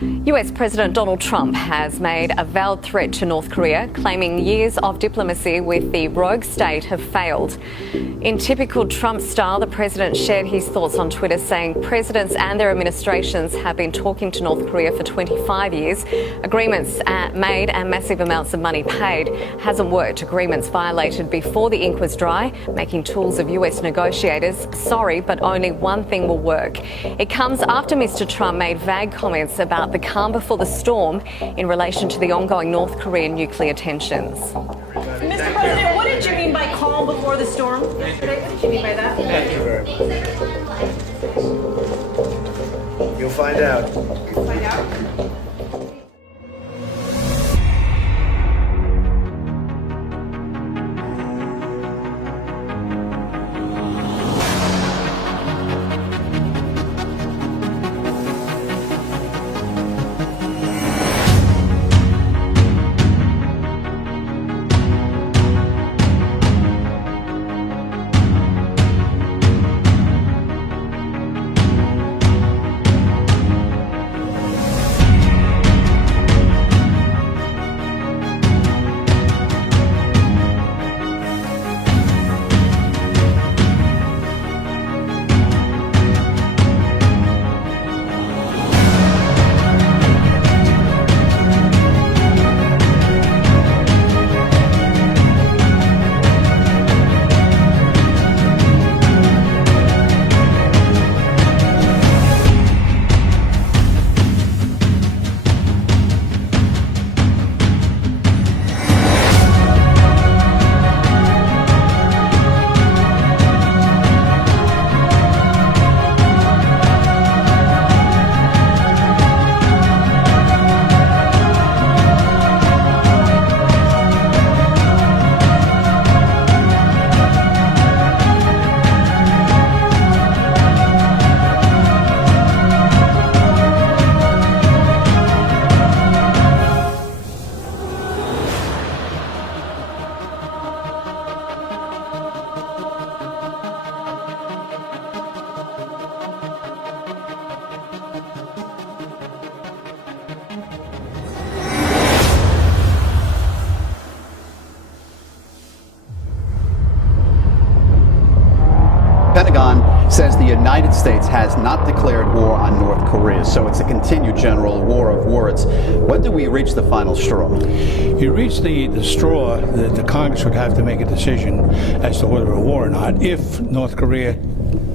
US President Donald Trump has made a veiled threat to North Korea, claiming years of diplomacy with the rogue state have failed. In typical Trump style, the president shared his thoughts on Twitter, saying presidents and their administrations have been talking to North Korea for 25 years. Agreements made and massive amounts of money paid. Hasn't worked. Agreements violated before the ink was dry, making tools of US negotiators. Sorry, but only one thing will work. It comes after Mr. Trump made vague comments about the calm before the storm in relation to the ongoing North Korean nuclear tensions. Mr. President, what did you mean by calm before the storm yesterday? What did you mean by that? Thank you very much. You'll find out. You'll find out. Pentagon says the United States has not declared war on North Korea, so it's a continued general war of words. When do we reach the final straw? You reach the straw that the Congress would have to make a decision as to whether a war or not if North Korea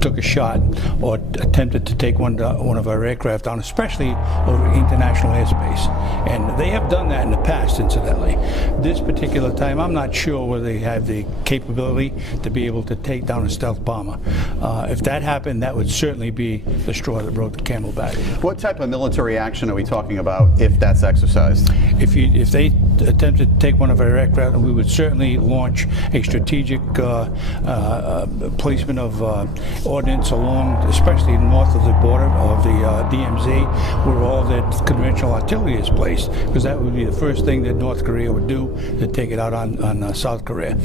took a shot or attempted to take one of our aircraft down, especially over international airspace. And they have done that in the past, incidentally. This particular time, I'm not sure whether they have the capability to be able to take down a stealth bomber. If that happened, that would certainly be the straw that broke the camel back. What type of military action are we talking about if that's exercised? If they attempted to take one of our aircraft, we would certainly launch a strategic placement of ordnance along, especially north of the border of the DMZ, where all the conventional artillery is placed, because that would be the first thing that North Korea would do to take it out on South Korea.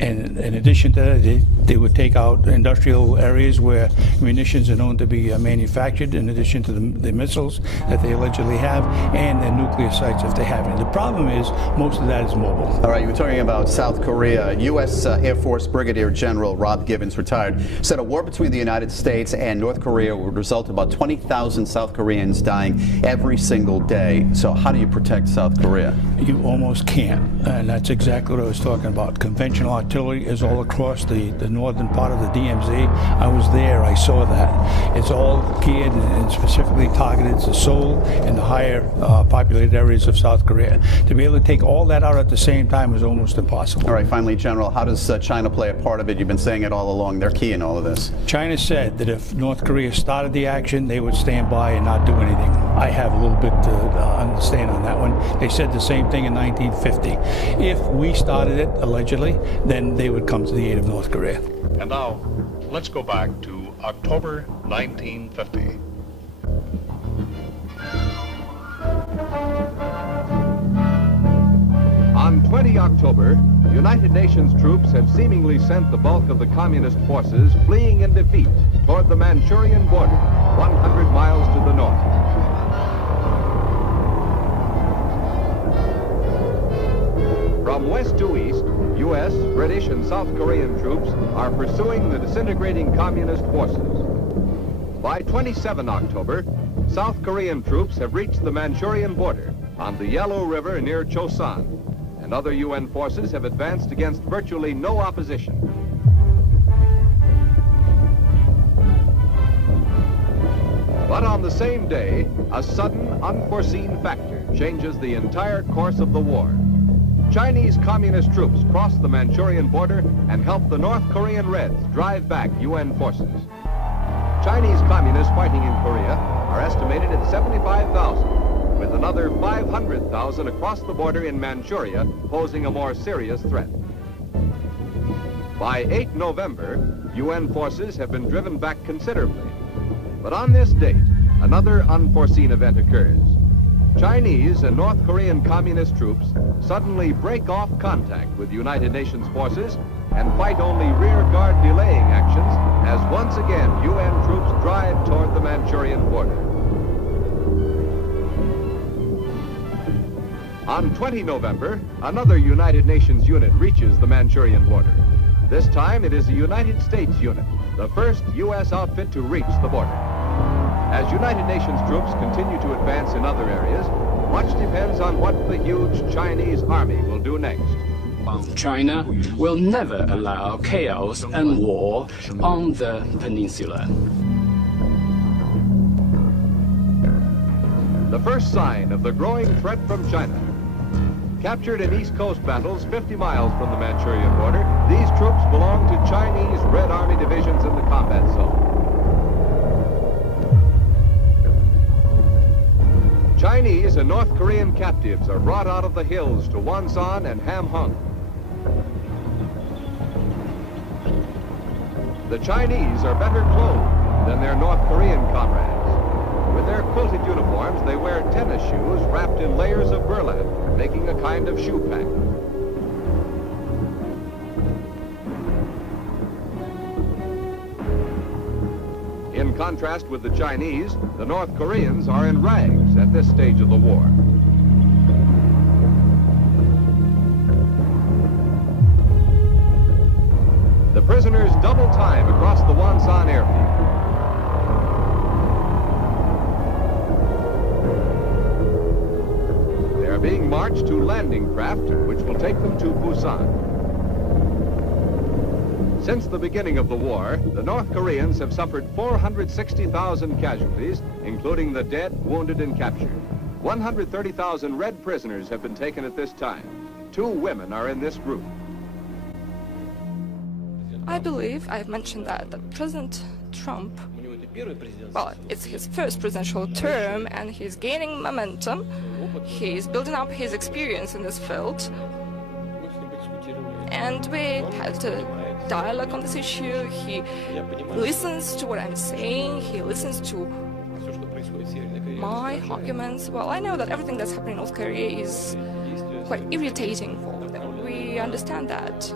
And in addition to that, they would take out industrial areas where munitions are known to be manufactured, in addition to the missiles that they allegedly have, and their nuclear sites if they have it. The problem is most of that is mobile. All right, you were talking about South Korea. U.S. Air Force Brigadier General Rob Givens, retired, said a war between the United States and North Korea would result in about 20,000 South Koreans dying every single day. So how do you protect South Korea? You almost can't, and that's exactly what I was talking about. Conventional artillery is all across the northern part of the DMZ. I was there, I saw that. It's all geared and specifically targeted to Seoul and the higher populated areas of South Korea. To be able to take all that out at the same time is almost impossible. All right, finally, General, how does China play a part of it? You've been saying it all along. They're key in all of this. China said that if North Korea started the action, they would stand by and not do anything. I have a little bit to understand on that one. They said the same thing in 1950. If we started it, allegedly, then they would come to the aid of North Korea. And now, let's go back to October 1950. On 20 October, United Nations troops have seemingly sent the bulk of the communist forces fleeing in defeat toward the Manchurian border, 100 miles to the north. From west to east, U.S., British, and South Korean troops are pursuing the disintegrating communist forces. By 27 October, South Korean troops have reached the Manchurian border on the Yellow River near Chosan, and other UN forces have advanced against virtually no opposition. But on the same day, a sudden, unforeseen factor changes the entire course of the war. Chinese communist troops cross the Manchurian border and help the North Korean Reds drive back UN forces. Chinese communists fighting in Korea are estimated at 75,000, with another 500,000 across the border in Manchuria posing a more serious threat. By 8 November, UN forces have been driven back considerably. But on this date, another unforeseen event occurs. Chinese and North Korean communist troops suddenly break off contact with United Nations forces and fight only rear-guard delaying actions as once again UN troops drive toward the Manchurian border. On 20 November, another United Nations unit reaches the Manchurian border. This time it is a United States unit, the first U.S. outfit to reach the border. As United Nations troops continue to advance in other areas, much depends on what the huge Chinese army will do next. China will never allow chaos and war on the peninsula. The first sign of the growing threat from China. Captured in East Coast battles 50 miles from the Manchurian border, these troops belong to Chinese Red Army divisions in the combat zone. Chinese and North Korean captives are brought out of the hills to Wonsan and Hamhung. The Chinese are better clothed than their North Korean comrades. With their quilted uniforms, they wear tennis shoes wrapped in layers of burlap, making a kind of shoe pack. In contrast with the Chinese, the North Koreans are in rags at this stage of the war. The prisoners double time across the Wonsan airfield. They are being marched to landing craft, which will take them to Busan. Since the beginning of the war, the North Koreans have suffered 460,000 casualties, including the dead, wounded, and captured. 130,000 Red prisoners have been taken at this time. 2 women are in this group. I believe I've mentioned that President Trump, well, it's his first presidential term and he's gaining momentum. He's building up his experience in this field. And we had a dialogue on this issue. He listens to what I'm saying. He listens to my arguments. Well, I know that everything that's happening in North Korea is quite irritating. We understand that.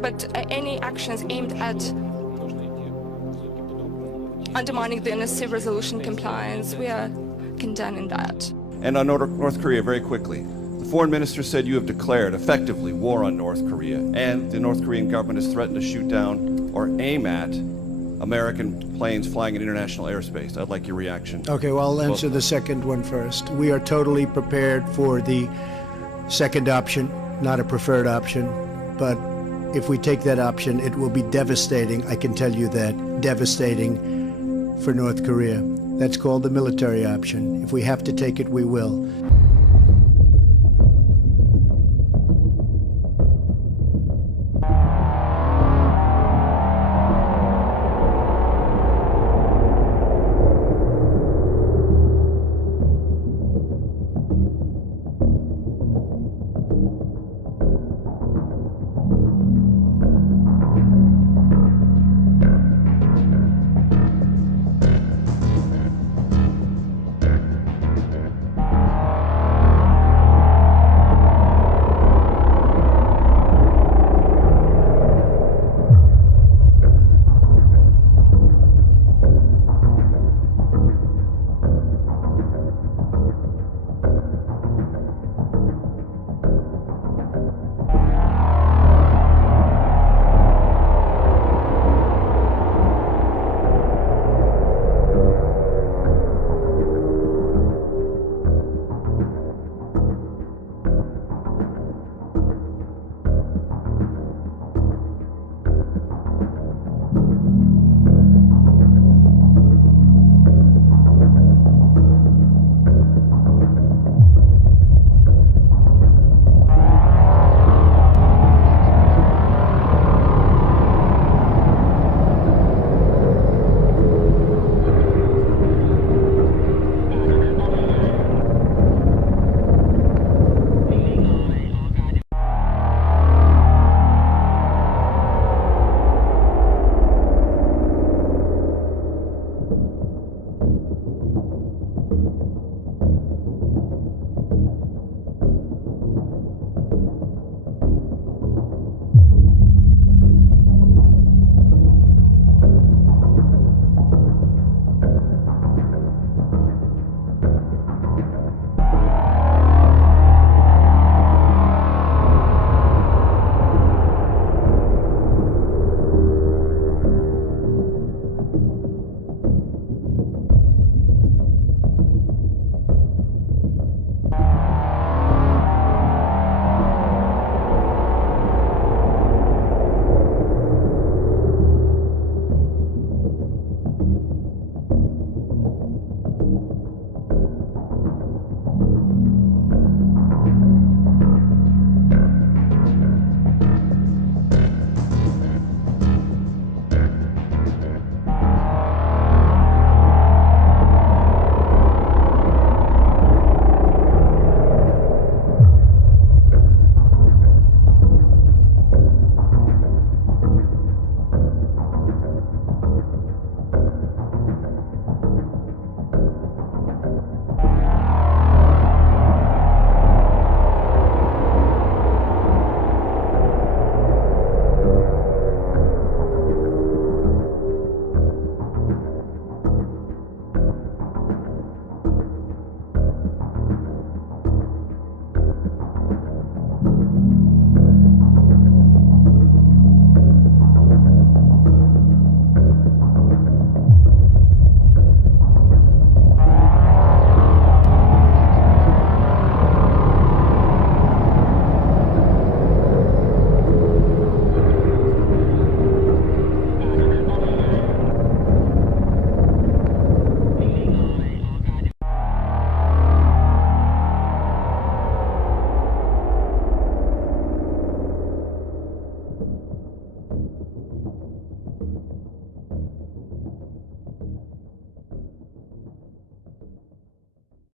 But any actions aimed at undermining the NSC resolution compliance, we are condemning that. And on North Korea, very quickly. The foreign minister said you have declared effectively war on North Korea, and the North Korean government has threatened to shoot down or aim at American planes flying in international airspace. I'd like your reaction. Okay, well, I'll answer the second one first. We are totally prepared for the second option, not a preferred option, but if we take that option, it will be devastating, I can tell you that, devastating for North Korea. That's called the military option. If we have to take it, we will.